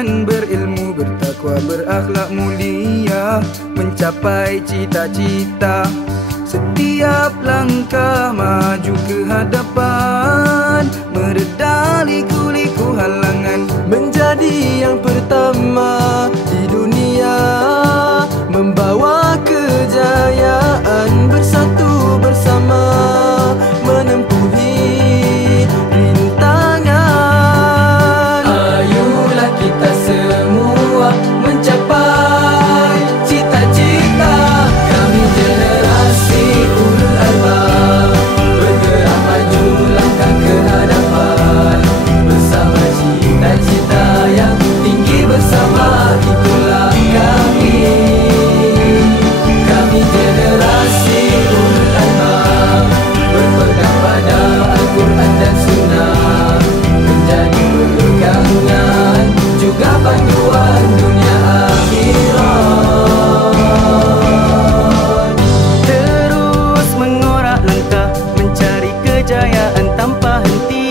beriman, berilmu, bertakwa, berakhlak mulia, mencapai cita-cita. Setiap langkah maju ke hadapan, mereda liku-liku halangan, menjadi yang pertama di dunia, membawa kejayaan, bersatu bersama menempuhi rintangan. Ayolah kita semua mencapai cita-cita. Kami generasi ulul albab, bergerak maju langkah ke hadapan, bersama cita-cita yang tinggi, bersama itulah kami. Kami generasi ulul albab, berpegang pada Al-Quran dan Sunnah, menjadi pegangan juga panduan dunia akhirat. terus mengorak langkah, mencari kejayaan tanpa henti,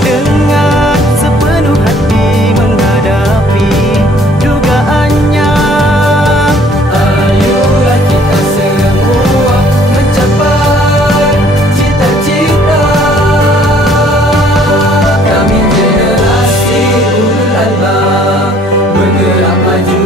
dengan sepenuh hati menghadapi dugaannya. Ayolah kita semua mencapai cita-cita. Kami generasi ulul albab, bergerak maju